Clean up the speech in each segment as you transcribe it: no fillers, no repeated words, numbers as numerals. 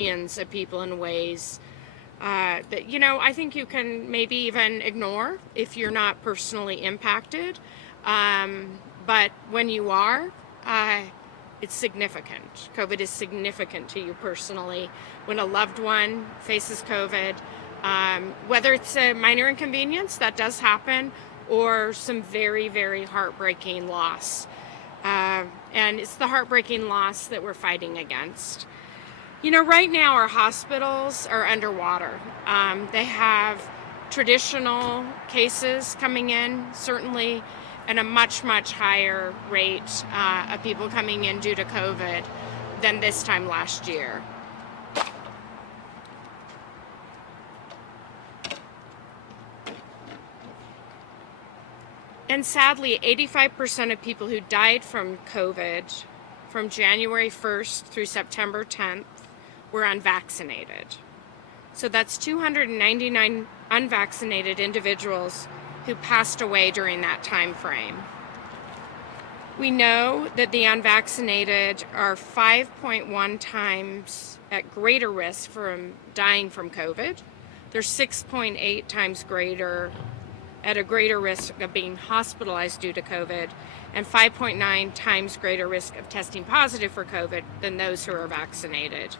millions of people in ways that, I think you can maybe even ignore if you're not personally impacted. But when you are, it's significant. COVID is significant to you personally. When a loved one faces COVID, whether it's a minor inconvenience, that does happen, or some very, very heartbreaking loss. And it's the heartbreaking loss that we're fighting against. Right now our hospitals are underwater. They have traditional cases coming in, certainly, and a much, much higher rate of people coming in due to COVID than this time last year. And sadly, 85% of people who died from COVID from January 1st through September 10th were unvaccinated. So that's 299 unvaccinated individuals who passed away during that time frame. We know that the unvaccinated are 5.1 times at greater risk from dying from COVID. They're 6.8 times greater at a greater risk of being hospitalized due to COVID, and 5.9 times greater risk of testing positive for COVID than those who are vaccinated.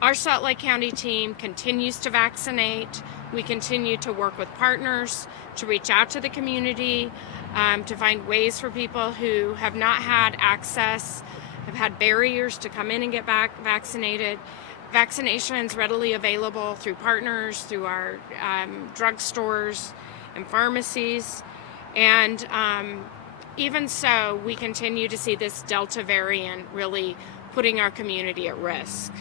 Our Salt Lake County team continues to vaccinate. We continue to work with partners to reach out to the community, to find ways for people who have not had access, have had barriers to come in and get vaccinated. Vaccinations readily available through partners, through our drugstores and pharmacies. And even so, we continue to see this Delta variant really putting our community at risk.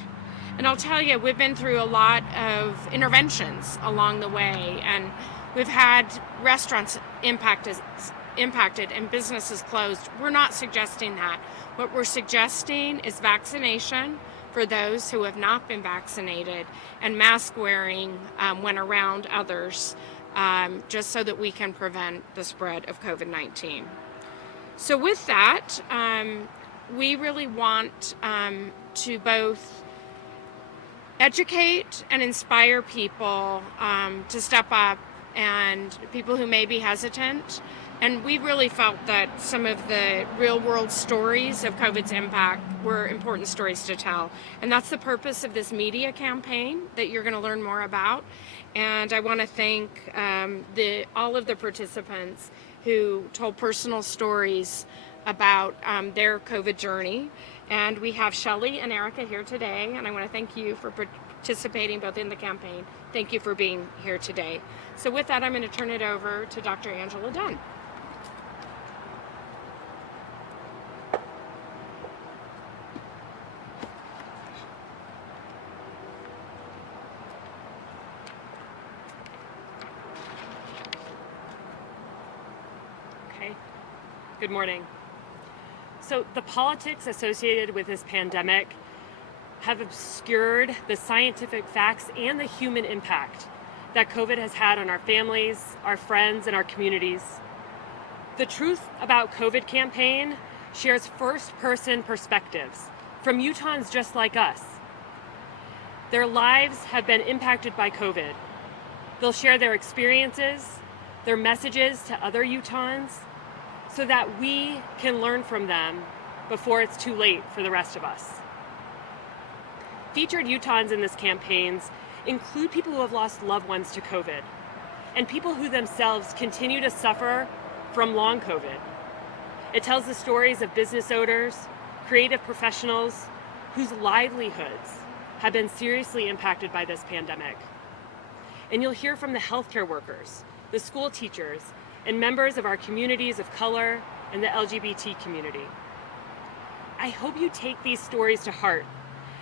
And I'll tell you, we've been through a lot of interventions along the way, and we've had restaurants impacted and businesses closed. We're not suggesting that. What we're suggesting is vaccination for those who have not been vaccinated, and mask wearing when around others, just so that we can prevent the spread of COVID-19. So with that, we really want to both educate and inspire people to step up, and people who may be hesitant. And we really felt that some of the real world stories of COVID's impact were important stories to tell. And that's the purpose of this media campaign that you're going to learn more about. And I want to thank all of the participants who told personal stories about their COVID journey. And we have Shelley and Erica here today, and I want to thank you for participating both in the campaign. Thank you for being here today. So with that, I'm going to turn it over to Dr. Angela Dunn. Okay. Good morning. So the politics associated with this pandemic have obscured the scientific facts and the human impact that COVID has had on our families, our friends, and our communities. The Truth About COVID campaign shares first-person perspectives from Utahns just like us. Their lives have been impacted by COVID. They'll share their experiences, their messages to other Utahns, so that we can learn from them before it's too late for the rest of us. Featured Utahns in this campaign include people who have lost loved ones to COVID, and people who themselves continue to suffer from long COVID. It tells the stories of business owners, creative professionals whose livelihoods have been seriously impacted by this pandemic. And you'll hear from the healthcare workers, the school teachers, and members of our communities of color and the LGBT community. I hope you take these stories to heart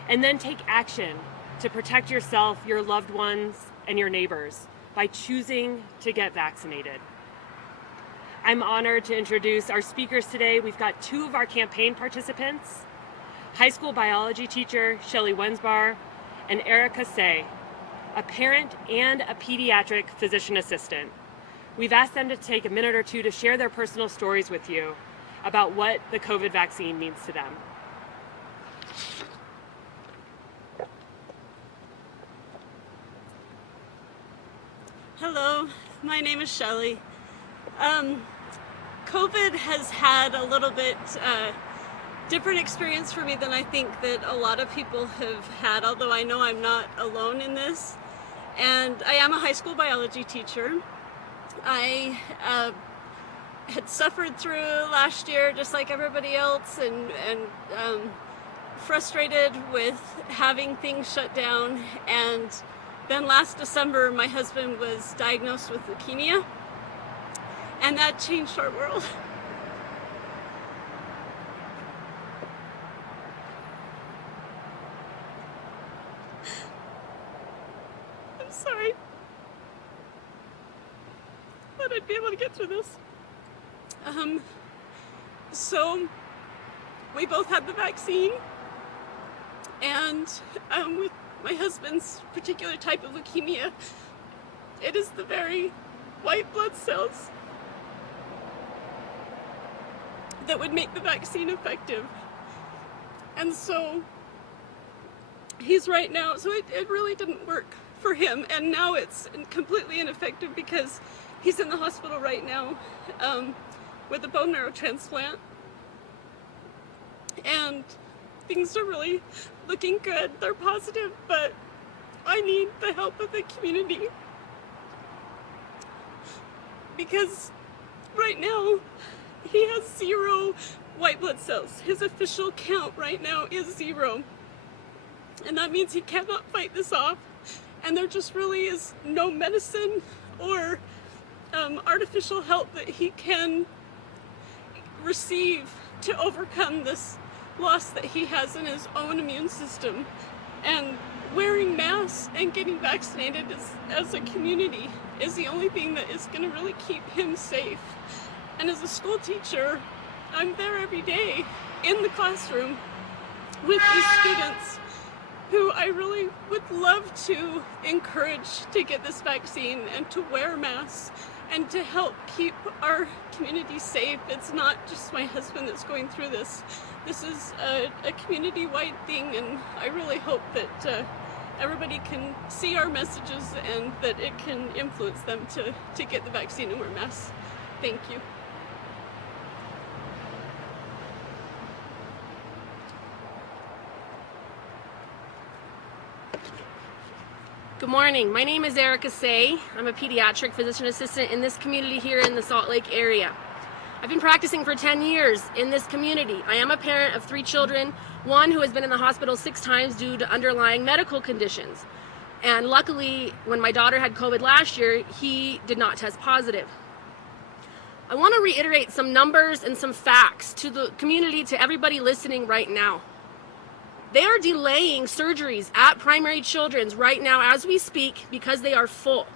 and then take action to protect yourself, your loved ones, and your neighbors by choosing to get vaccinated. I'm honored to introduce our speakers today. We've got two of our campaign participants, high school biology teacher Shelley Wensbar and Erica Say, a parent and a pediatric physician assistant. We've asked them to take a minute or two to share their personal stories with you about what the COVID vaccine means to them. Hello, my name is Shelley. COVID has had a little bit different experience for me than I think that a lot of people have had, although I know I'm not alone in this. And I am a high school biology teacher. I had suffered through last year just like everybody else, and frustrated with having things shut down. And then last December, my husband was diagnosed with leukemia, and that changed our world. I'm sorry. Thought I'd be able to get through this. So we both had the vaccine, and with my husband's particular type of leukemia, it is the very white blood cells that would make the vaccine effective. And so he's right now, so it really didn't work for him, and now it's completely ineffective because he's in the hospital right now with a bone marrow transplant, and things are really looking good. They're positive, but I need the help of the community, because right now he has 0 white blood cells. His official count right now is 0, and that means he cannot fight this off, and there just really is no medicine or artificial help that he can receive to overcome this loss that he has in his own immune system. And wearing masks and getting vaccinated as a community is the only thing that is going to really keep him safe. And as a school teacher, I'm there every day in the classroom with these students who I really would love to encourage to get this vaccine and to wear masks and to help keep our community safe. It's not just my husband that's going through this. This is a community-wide thing, and I really hope that everybody can see our messages and that it can influence them to get the vaccine and wear masks. Thank you. Good morning. My name is Erica Say. I'm a pediatric physician assistant in this community here in the Salt Lake area. I've been practicing for 10 years in this community. I am a parent of 3 children, one who has been in the hospital 6 times due to underlying medical conditions. And luckily, when my daughter had COVID last year, he did not test positive. I want to reiterate some numbers and some facts to the community, to everybody listening right now. They are delaying surgeries at Primary Children's right now as we speak because they are full.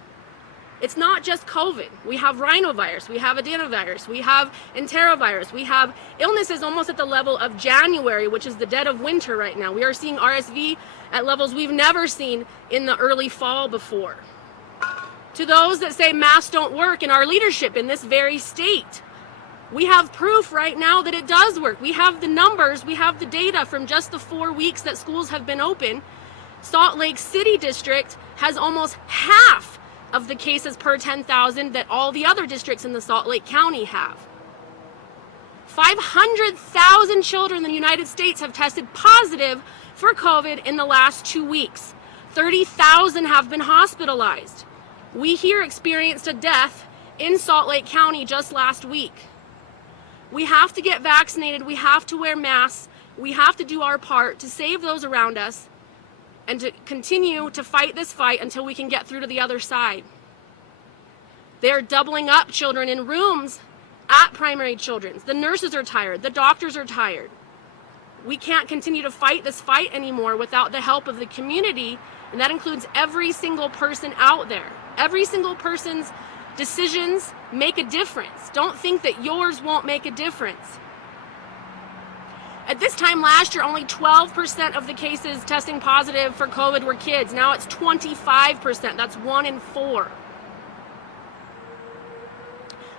It's not just COVID. We have rhinovirus, we have adenovirus, we have enterovirus, we have illnesses almost at the level of January, which is the dead of winter right now. We are seeing RSV at levels we've never seen in the early fall before. To those that say masks don't work in our leadership in this very state, we have proof right now that it does work. We have the numbers, we have the data from just the 4 weeks that schools have been open. Salt Lake City District has almost half of the cases per 10,000 that all the other districts in the Salt Lake County have. 500,000 children in the United States have tested positive for COVID in the last 2 weeks. 30,000 have been hospitalized. We here experienced a death in Salt Lake County just last week. We have to get vaccinated, we have to wear masks, we have to do our part to save those around us and to continue to fight this fight until we can get through to the other side. They're doubling up children in rooms at Primary Children's. The nurses are tired, the doctors are tired. We can't continue to fight this fight anymore without the help of the community, and that includes every single person out there. Every single person's decisions make a difference. Don't think that yours won't make a difference. At this time last year, only 12% of the cases testing positive for COVID were kids. Now it's 25%. That's 1 in 4.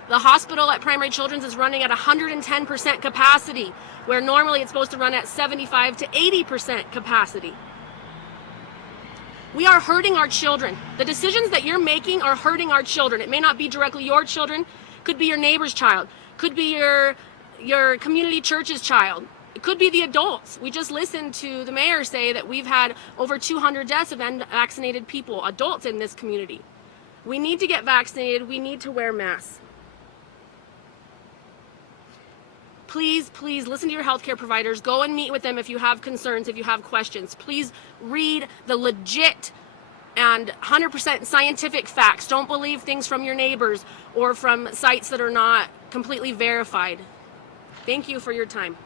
The hospital at Primary Children's is running at 110% capacity, where normally it's supposed to run at 75 to 80% capacity. We are hurting our children. The decisions that you're making are hurting our children. It may not be directly your children, could be your neighbor's child, could be your community church's child. It could be the adults. We just listened to the mayor say that we've had over 200 deaths of unvaccinated people, adults in this community. We need to get vaccinated. We need to wear masks. Please, please listen to your healthcare providers. Go and meet with them if you have concerns, if you have questions. Please read the legit and 100% scientific facts. Don't believe things from your neighbors or from sites that are not completely verified. Thank you for your time.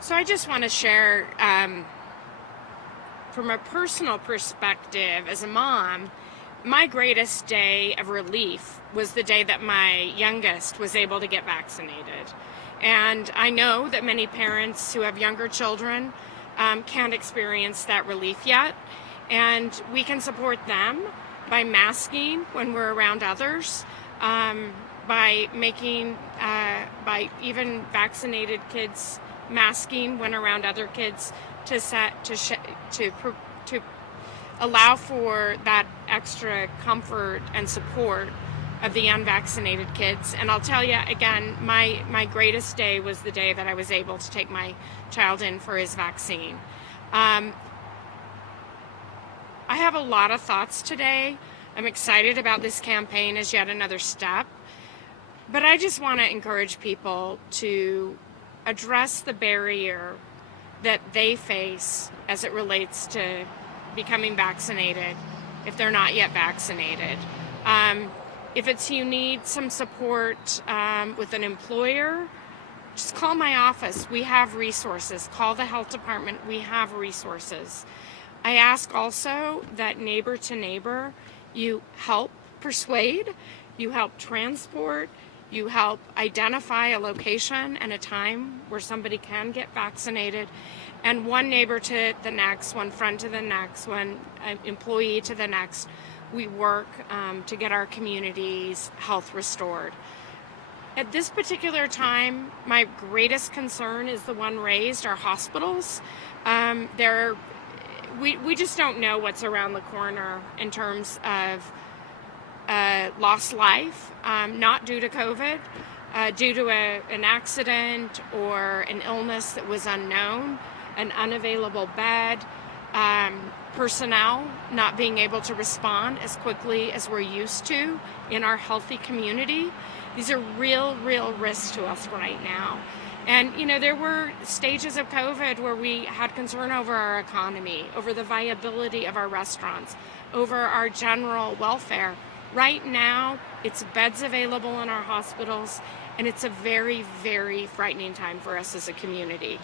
So I just want to share from a personal perspective as a mom, my greatest day of relief was the day that my youngest was able to get vaccinated. And I know that many parents who have younger children can't experience that relief yet. And we can support them by masking when we're around others, by making, by even vaccinated kids masking when around other kids to allow for that extra comfort and support of the unvaccinated kids. And I'll tell you again, my greatest day was the day that I was able to take my child in for his vaccine. I have a lot of thoughts today. I'm excited about this campaign as yet another step, but I just want to encourage people to address the barrier that they face as it relates to becoming vaccinated if they're not yet vaccinated. If it's you need some support with an employer, just call my office. We have resources. Call the health department. We have resources. I ask also that neighbor to neighbor, you help persuade, you help transport, you help identify a location and a time where somebody can get vaccinated, and one neighbor to the next, one friend to the next, one employee to the next. We work to get our community's health restored. At this particular time, my greatest concern is the one raised, our hospitals. We just don't know what's around the corner in terms of lost life, not due to COVID, due to an accident or an illness that was unknown, an unavailable bed, personnel not being able to respond as quickly as we're used to in our healthy community. These are real risks to us right now. And, you know, there were stages of COVID where we had concern over our economy, over the viability of our restaurants, over our general welfare. Right now, it's beds available in our hospitals, and it's a very frightening time for us as a community.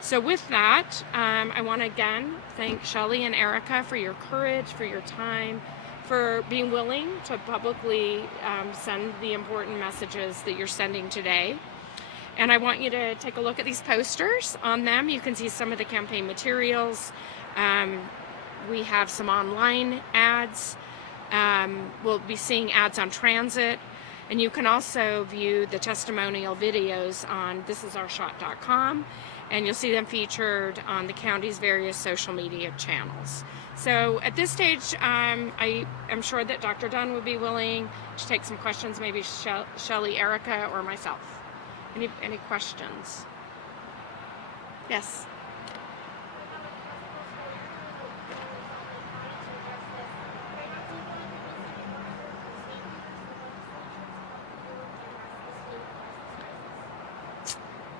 So with that, I want to again thank Shelley and Erica for your courage, for your time, for being willing to publicly send the important messages that you're sending today. And I want you to take a look at these posters. On them, you can see some of the campaign materials. We have some online ads. We'll be seeing ads on transit. And you can also view the testimonial videos on thisisOurShot.com. And you'll see them featured on the county's various social media channels. So at this stage, I am sure that Dr. Dunn would be willing to take some questions, maybe Shelley, Erica, or myself. Any questions? Yes.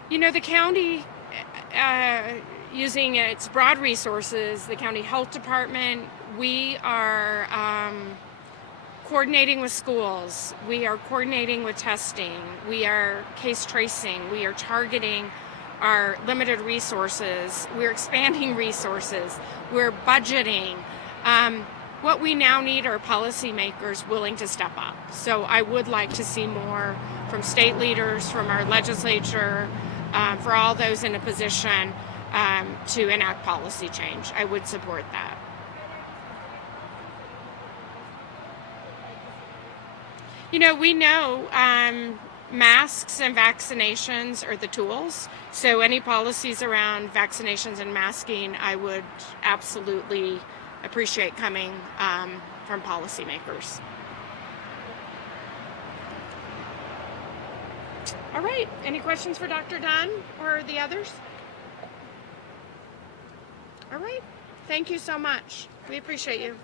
You know, the county, using its broad resources, the county health department, we are coordinating with schools, we are coordinating with testing, we are case tracing, we are targeting our limited resources, we're expanding resources, we're budgeting. What we now need are policymakers willing to step up. So I would like to see more from state leaders, from our legislature, for all those in a position to enact policy change. I would support that. You know, we know masks and vaccinations are the tools. So any policies around vaccinations and masking, I would absolutely appreciate coming from policymakers. All right, any questions for Dr. Dunn or the others? All right, thank you so much. We appreciate you.